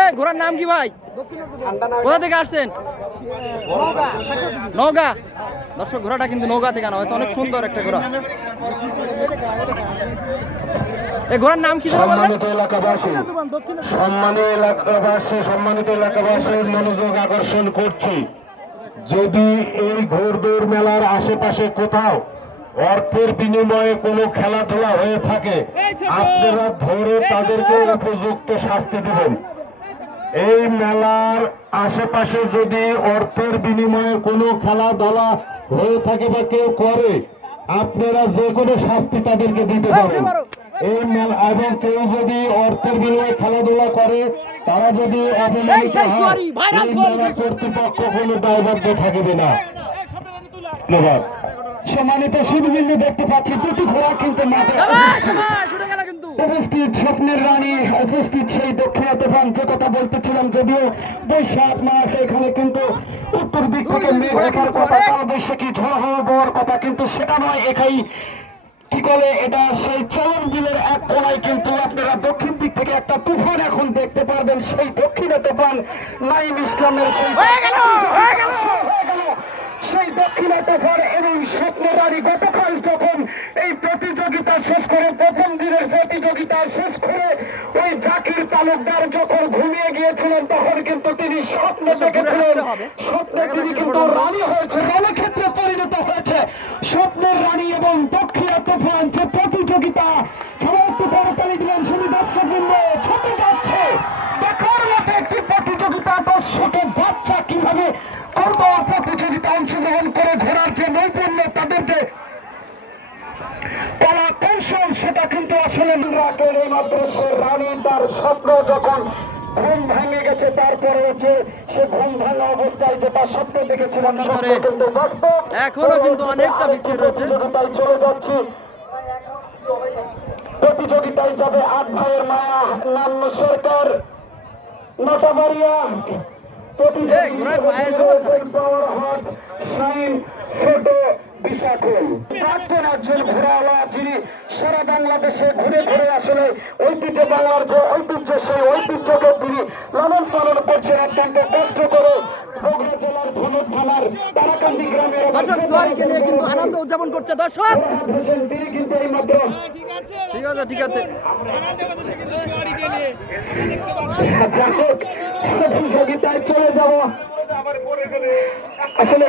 এ ঘোড়ার নাম কি ভাই? কোথা থেকে আসছেন? নওগাঁ। দর্শক ঘোড়াটা কিন্তু নৌকা থেকে আনা হয়েছে। অনেক সুন্দর একটা ঘোড়া। এই ঘোড়ার নাম কি? সম্মানিত এলাকাবাসী। সম্মানিত এলাকাবাসী সম্মানিত এলাকাবাসীর মনোযোগ আকর্ষণ করছি। যদি এই ঘোড়দৌড় মেলার আশেপাশে কোথাও অর্থের বিনিময়ে কোনো খেলাধুলা হয়ে থাকে আপনারা ধরে তাদেরকে উপযুক্ত শাস্তি দেবেন। এই মেলার আশেপাশে যদি অর্থের বিনিময়ে কোনো খেলাধুলা হয়ে থাকে বা কেউ করে আপনারা যে কোনো শাস্তি তাদেরকে দিতে পারেন। এই মেলা এবং কেউ যদি অর্থের বিনিময়ে খেলাধুলা করে তারা যদি হয়। কর্তৃপক্ষ কোনো দায়বদ্ধ থাকবে না। ধন্যবাদ। সম্মানিত সুদবিন্দু দেখতে পাচ্ছি দুটি ঘোড়া কিন্তু মাঠে উপস্থিত স্বপ্নের রানী উপস্থিত সেই দক্ষিণাত যে কথা বলতেছিলাম যদিও বৈশাখ মাস এখানে কিন্তু উত্তর দিক থেকে মেঘ কিন্তু কথা বৈশাখী ঝড় হওয়ার কথা কিন্তু সেটা নয় একাই কি করে এটা সেই চলন বিলের এক কোনায় কিন্তু আপনারা দক্ষিণ দিক থেকে একটা তুফান এখন দেখতে পারবেন সেই দক্ষিণে তুফান নাইম ইসলামের সেই হয়ে হয়ে। হয়ে দক্ষিণা তুফান এবং স্বপ্নের রানী এই প্রতিযোগিতা শেষ করে প্রথম দিনের প্রতিযোগিতা শেষ করে ওই জাকির তালুকদার যখন ঘুমিয়ে গিয়েছিলেন তখন কিন্তু তিনি স্বপ্নে দেখেছিলেন স্বপ্নে তিনি কিন্তু। রানী হয়েছে রণক্ষেত্রে পরিণত হয়েছে। স্বপ্নের রানী এবং দক্ষিণা তুফান যে প্রতিযোগিতা সবাই একটু করতালি দিলেন শুধু দর্শক বৃন্দ ছোট যাচ্ছে। দেখার মতো একটি প্রতিযোগিতা বাচ্চা কীভাবে করব প্রতিযোগিতা অংশগ্রহণ করে ঘোরার যে নৈপুণ্য তাদের যে কলা কৌশল সেটা কিন্তু আসলে রাখলেন এই মাত্র রানী তার স্বপ্ন যখন ঘুম ভেঙে গেছে তারপরে হচ্ছে সে ঘুম ভাঙা অবস্থায় স্বপ্ন দেখেছিলাম স্বপ্ন করে কিন্তু বাস্তব। এখনও কিন্তু অনেকটা পিছিয়ে রয়েছে। তাই চলে যাচ্ছি। প্রতিযোগিতায় যাবে আট ভাইয়ের মায়া নান্ন সরকার নটাবাড়িয়া এই, একজন ঘোড়াওয়ালা যিনি সারা বাংলাদেশে ঘুরে ঘুরে আসলে ঐতিহ্য বাংলার যে ঐতিহ্য সেই ঐতিহ্যকে তিনি লালন পালন করছেন অত্যন্ত কষ্ট করে বগুড়া জেলার ধনুক থানার তারাকান্দি গ্রামের দর্শক সোয়ারিকে নিয়ে কিন্তু আনন্দ উদযাপন করছে। দর্শক! তিনি কিন্তু এই মাত্র ঠিক আছে ঠিক আছে যাই হোক, প্রতিযোগিতায় চলে যাব। আসলে